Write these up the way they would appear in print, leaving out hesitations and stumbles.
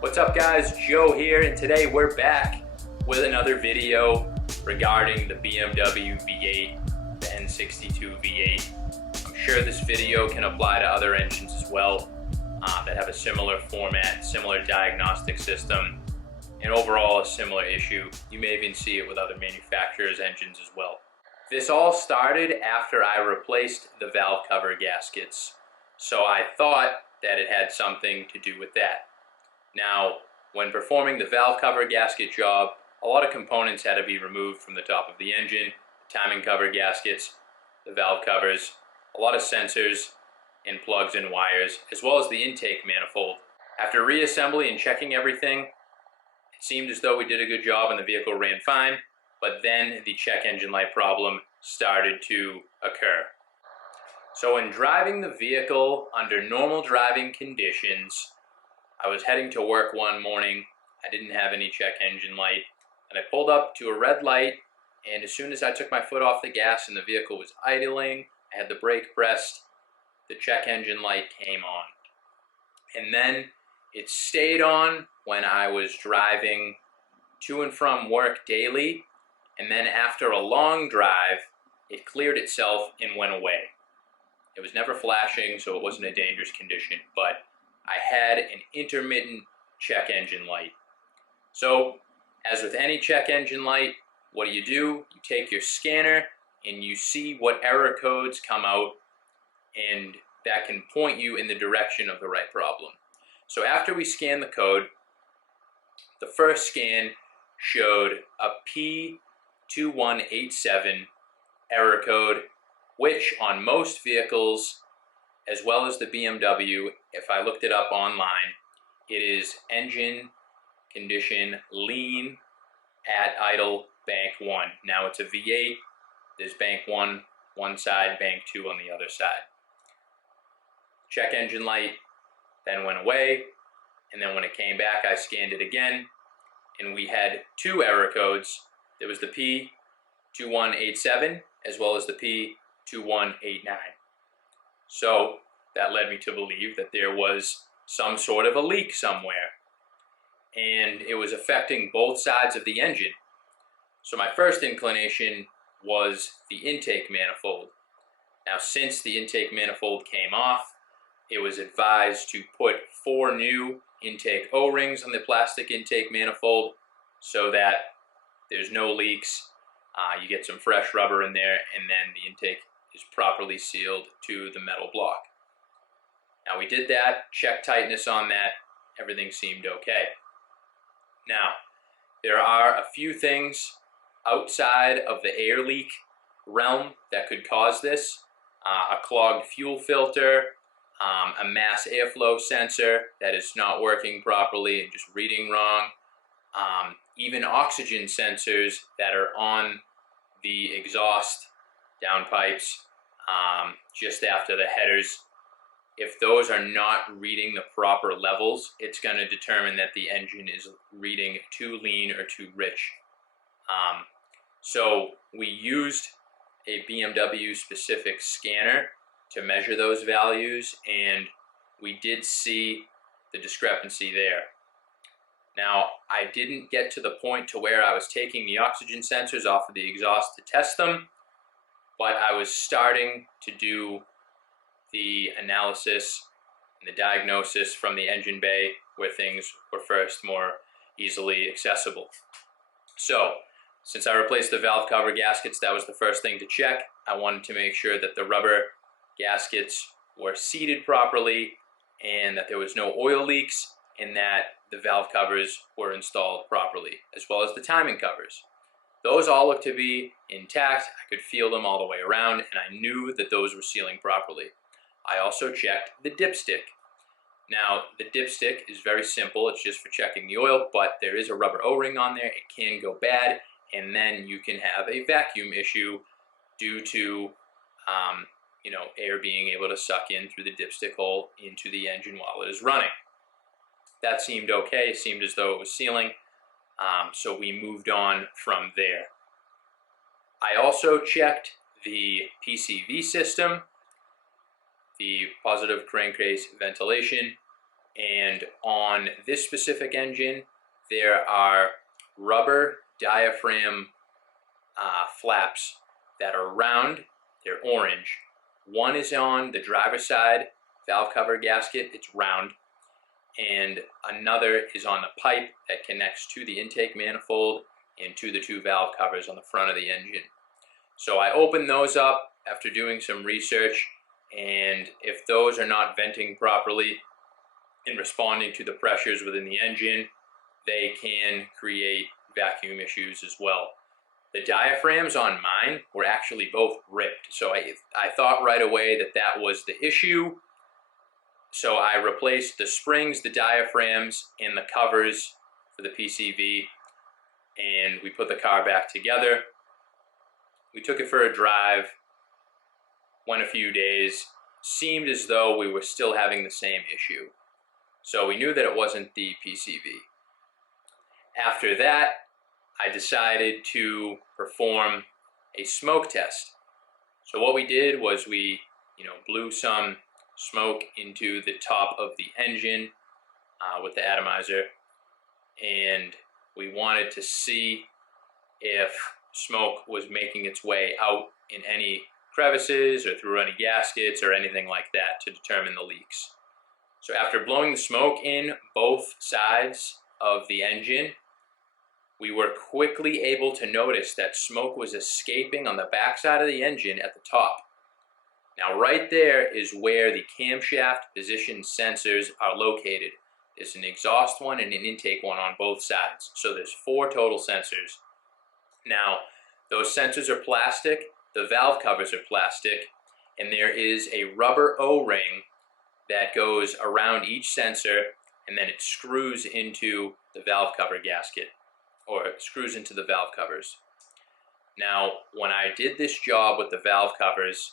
What's up guys, Joe here, and today we're back with another video regarding the BMW V8, the N62 V8. I'm sure this video can apply to other engines as well that have a similar format, similar diagnostic system, and overall a similar issue. You may even see it with other manufacturers' engines as well. This all started after I replaced the valve cover gaskets, so I thought that it had something to do with that. Now, when performing the valve cover gasket job, a lot of components had to be removed from the top of the engine, the timing cover gaskets, the valve covers, a lot of sensors and plugs and wires, as well as the intake manifold. After reassembly and checking everything, it seemed as though we did a good job and the vehicle ran fine, but then the check engine light problem started to occur. So in driving the vehicle under normal driving conditions, I was heading to work one morning. I didn't have any check engine light, and I pulled up to a red light, and as soon as I took my foot off the gas and the vehicle was idling, I had the brake pressed, the check engine light came on. And then it stayed on when I was driving to and from work daily, and then after a long drive, it cleared itself and went away. It was never flashing, so it wasn't a dangerous condition, but I had an intermittent check engine light. So, as with any check engine light, what do? You take your scanner and you see what error codes come out, and that can point you in the direction of the right problem. So after we scanned the code, the first scan showed a P2187 error code, which on most vehicles, as well as the BMW, if I looked it up online, it is engine condition lean at idle bank 1. Now it's a V8, there's bank 1 one side, bank 2 on the other side. Check engine light then went away, and then when it came back I scanned it again, and we had two error codes. There was the P2187 as well as the P2189. So that led me to believe that there was some sort of a leak somewhere, and it was affecting both sides of the engine. So my first inclination was the intake manifold. Now, since the intake manifold came off, it was advised to put 4 new intake O-rings on the plastic intake manifold so that there's no leaks. You get some fresh rubber in there, and then the intake is properly sealed to the metal block. Now we did that, checked tightness on that, everything seemed okay. Now, there are a few things outside of the air leak realm that could cause this. A clogged fuel filter, a mass airflow sensor that is not working properly and just reading wrong, even oxygen sensors that are on the exhaust downpipes just after the headers. If those are not reading the proper levels, it's going to determine that the engine is reading too lean or too rich. So we used a BMW specific scanner to measure those values, and we did see the discrepancy there. Now, I didn't get to the point to where I was taking the oxygen sensors off of the exhaust to test them, but I was starting to do the analysis and the diagnosis from the engine bay, where things were first more easily accessible. So, since I replaced the valve cover gaskets, that was the first thing to check. I wanted to make sure that the rubber gaskets were seated properly and that there was no oil leaks, and that the valve covers were installed properly, as well as the timing covers. Those all looked to be intact. I could feel them all the way around, and I knew that those were sealing properly. I also checked the dipstick. Now, the dipstick is very simple. It's just for checking the oil, but there is a rubber O-ring on there. It can go bad, and then you can have a vacuum issue due to air being able to suck in through the dipstick hole into the engine while it is running. That seemed okay. It seemed as though it was sealing, so we moved on from there. I also checked the Pcv system, the positive crankcase ventilation, And on this specific engine, there are rubber diaphragm flaps that are round. They're orange. One is on the driver's side valve cover gasket, it's round, and another is on the pipe that connects to the intake manifold and to the two valve covers on the front of the engine. So I opened those up after doing some research, and if those are not venting properly and responding to the pressures within the engine, they can create vacuum issues as well. The diaphragms on mine were actually both ripped, so I thought right away that that was the issue. So I replaced the springs, the diaphragms, and the covers for the PCV, and we put the car back together. We took it for a drive, went a few days, seemed as though we were still having the same issue. So we knew that it wasn't the PCV. After that, I decided to perform a smoke test. So what we did was we, blew some smoke into the top of the engine with the atomizer, and we wanted to see if smoke was making its way out in any crevices or through any gaskets or anything like that to determine the leaks. So after blowing the smoke in both sides of the engine, we were quickly able to notice that smoke was escaping on the backside of the engine at the top. Now right there is where the camshaft position sensors are located. There's an exhaust one and an intake one on both sides. So there's 4 total sensors. Now those sensors are plastic, the valve covers are plastic, and there is a rubber O-ring that goes around each sensor, and then it screws into the valve cover gasket, or it screws into the valve covers. Now, when I did this job with the valve covers,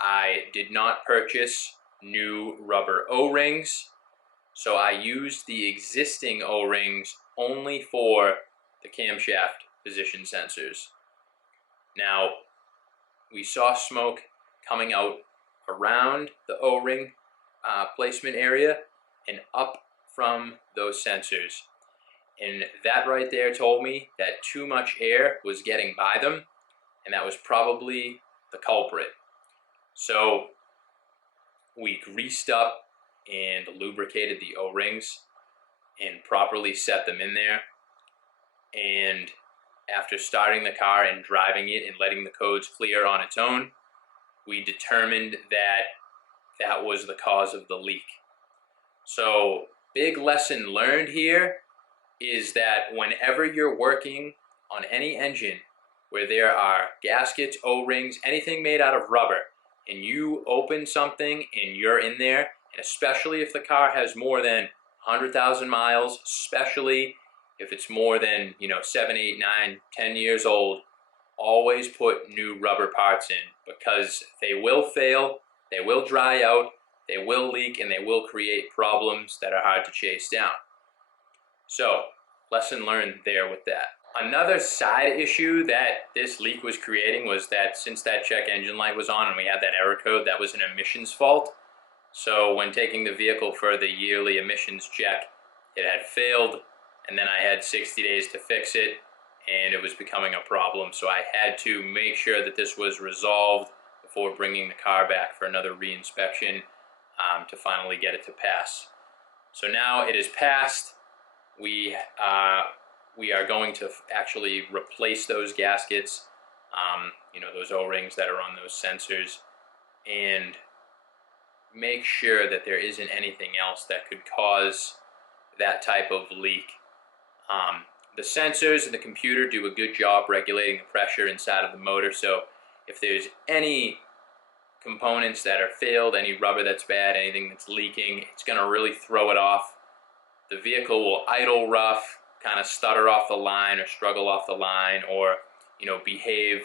I did not purchase new rubber O-rings, so I used the existing O-rings only for the camshaft position sensors. Now, we saw smoke coming out around the O-ring placement area and up from those sensors. And that right there told me that too much air was getting by them, and that was probably the culprit. So we greased up and lubricated the O-rings and properly set them in there. And after starting the car and driving it and letting the codes clear on its own, we determined that that was the cause of the leak. So big lesson learned here is that whenever you're working on any engine where there are gaskets, O-rings, anything made out of rubber, and you open something and you're in there, and especially if the car has more than 100,000 miles, especially if it's more than 7, 8, 9, 10 years old, always put new rubber parts in, because they will fail, they will dry out, they will leak, and they will create problems that are hard to chase down. So, lesson learned there with that. Another side issue that this leak was creating was that since that check engine light was on and we had that error code, that was an emissions fault. So when taking the vehicle for the yearly emissions check, it had failed, and then I had 60 days to fix it, and it was becoming a problem. So I had to make sure that this was resolved before bringing the car back for another re-inspection to finally get it to pass. So now it is passed. We are going to actually replace those gaskets, those O-rings that are on those sensors, and make sure that there isn't anything else that could cause that type of leak. The sensors and the computer do a good job regulating the pressure inside of the motor, so if there's any components that are failed, any rubber that's bad, anything that's leaking, it's going to really throw it off. The vehicle will idle rough, kind of stutter off the line or struggle off the line, or behave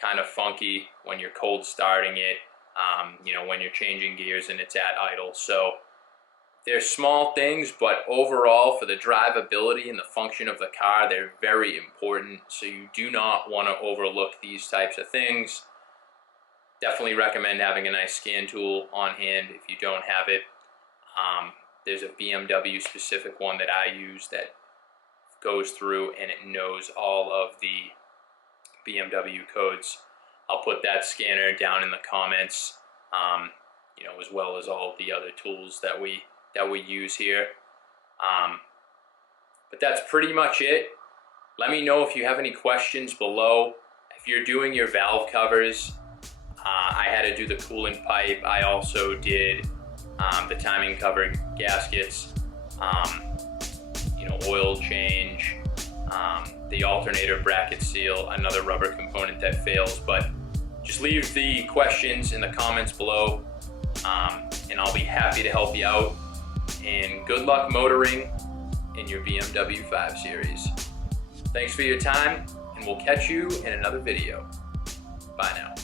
kind of funky when you're cold starting it, when you're changing gears and it's at idle. So they're small things, but overall for the drivability and the function of the car, they're very important. So you do not want to overlook these types of things. Definitely recommend having a nice scan tool on hand if you don't have it. There's a BMW specific one that I use that goes through and it knows all of the BMW codes. I'll put that scanner down in the comments, you know, as well as all the other tools that we use here. But that's pretty much it. Let me know if you have any questions below. If you're doing your valve covers, I had to do the coolant pipe. I also did the timing cover gaskets, you know, oil change, the alternator bracket seal, another rubber component that fails. But just leave the questions in the comments below, and I'll be happy to help you out. And good luck motoring in your BMW 5 Series. Thanks for your time, and we'll catch you in another video. Bye now.